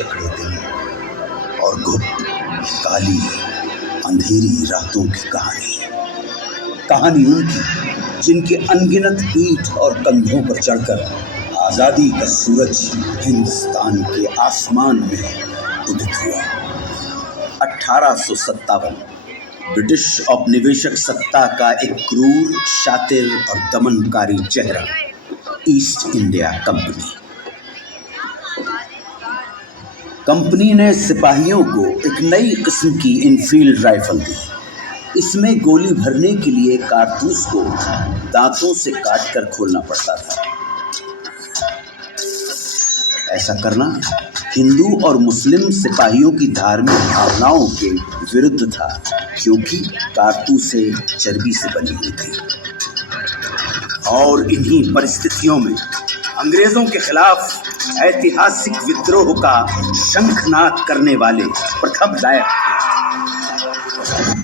जकड़े दिन और गुप्त काली अंधेरी रातों की कहानी उनकी जिनके अनगिनत पीठ और कंधों पर चढ़कर आज़ादी का सूरज हिंदुस्तान के आसमान में उदित हुआ। 1857 ब्रिटिश औपनिवेशिक सत्ता का एक क्रूर, शातिर और दमनकारी चेहरा, ईस्ट इंडिया कंपनी ने सिपाहियों को एक नई किस्म की इनफील्ड राइफल दी। इसमें गोली भरने के लिए कारतूस को दांतों से काटकर खोलना पड़ता था। ऐसा करना हिंदू और मुस्लिम सिपाहियों की धार्मिक भावनाओं के विरुद्ध था, क्योंकि कारतूसें चर्बी से बनी हुई थी। और इन्हीं परिस्थितियों में अंग्रेजों के खिलाफ ऐतिहासिक विद्रोह का शंखनाद करने वाले प्रथम नायक थे।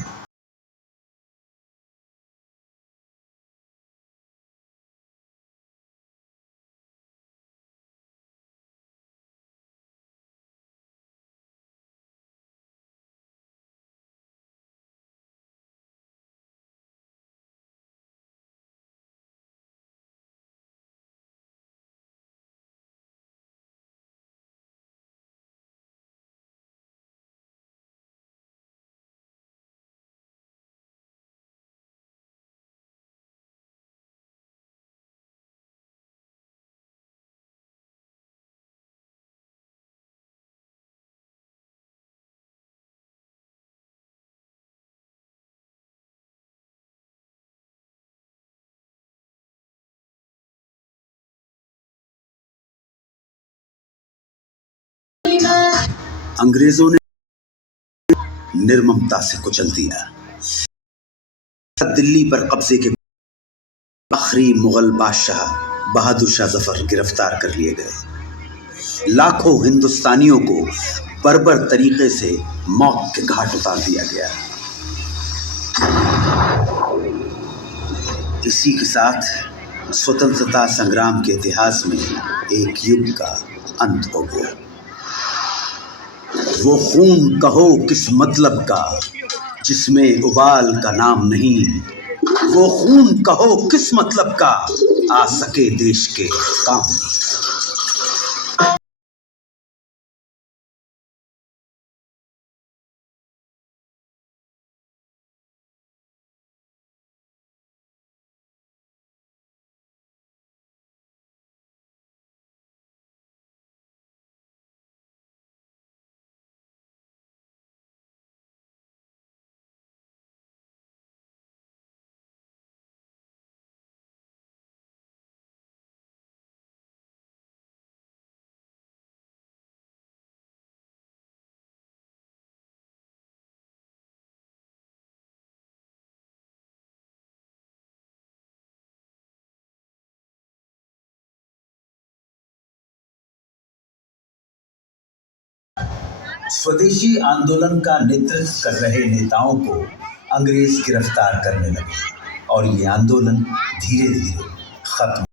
अंग्रेजों ने निर्ममता से कुचल दिया। दिल्ली पर कब्जे के आखिरी मुगल बादशाह बहादुर शाह जफर गिरफ्तार कर लिए गए। लाखों हिंदुस्तानियों को बर्बर तरीके से मौत के घाट उतार दिया गया। इसी के साथ स्वतंत्रता संग्राम के इतिहास में एक युग का अंत हो गया। वो खून कहो किस मतलब का जिसमें उबाल का नाम नहीं, वो खून कहो किस मतलब का आ सके देश के काम नहीं। स्वदेशी आंदोलन का नेतृत्व कर रहे नेताओं को अंग्रेज गिरफ्तार करने लगे और ये आंदोलन धीरे धीरे खत्म।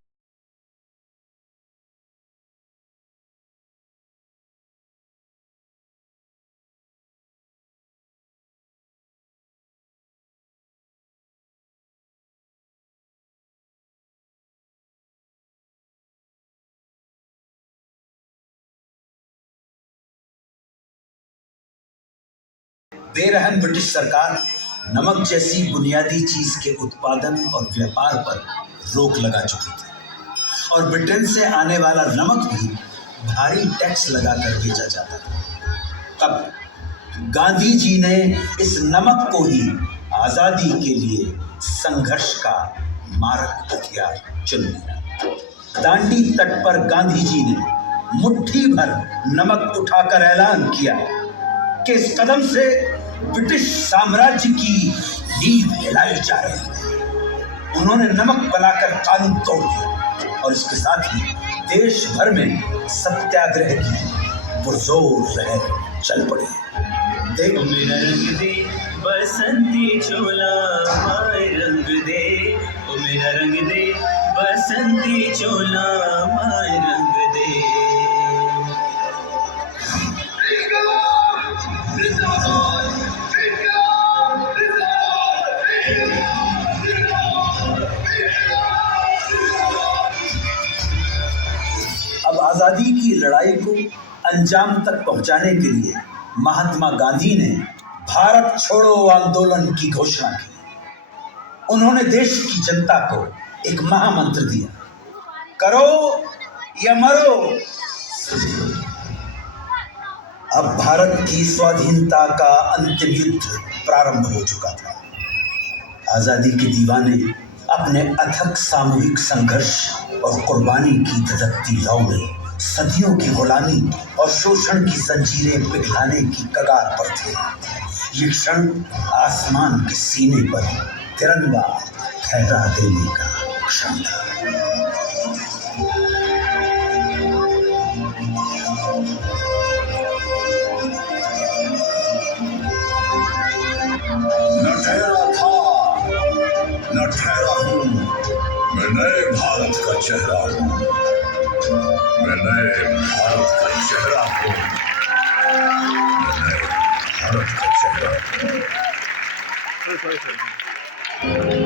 बेरहम ब्रिटिश सरकार नमक जैसी बुनियादी चीज के उत्पादन और व्यापार पर रोक लगा चुकी थी और ब्रिटेन से आने वाला नमक भी भारी टैक्स लगाकर बेचा जाता था। तब गांधी जी ने इस नमक को ही आजादी के लिए संघर्ष का मारक हथियार चुन लिया। दांडी तट पर गांधी जी ने मुट्ठी भर नमक उठाकर ऐलान किया कि इस कदम से ब्रिटिश साम्राज्य की नींव हिलाई जा रही है। उन्होंने नमक बनाकर कानून तोड़ दिया और इसके साथ ही देश भर में सत्याग्रह की पुरजोर लहर चल पड़ी। देखो मेरा रंग दे बसंती चोला माय रंग दे, ओ मेरा रंग दे बसंती चोला माय रंग दे। लड़ाई को अंजाम तक पहुंचाने के लिए महात्मा गांधी ने भारत छोड़ो आंदोलन की घोषणा की। उन्होंने देश की जनता को एक महामंत्र दिया, करो या मरो। अब भारत की स्वाधीनता का अंतिम युद्ध प्रारंभ हो चुका था। आजादी के दीवाने अपने अथक सामूहिक संघर्ष और कुर्बानी की धधकती लौ में सदियों की गुलामी और शोषण की जंजीरें पिघलाने की कगार पर थे। ये क्षण आसमान के सीने पर तिरंगा फहरा देने का क्षण था। न ठहरा था न ठहरा हूँ, मैं नए भारत का चेहरा हूँ, मैं नए भारत का चेहरा हूँ, मैं नए भारत का चेहरा हूँ।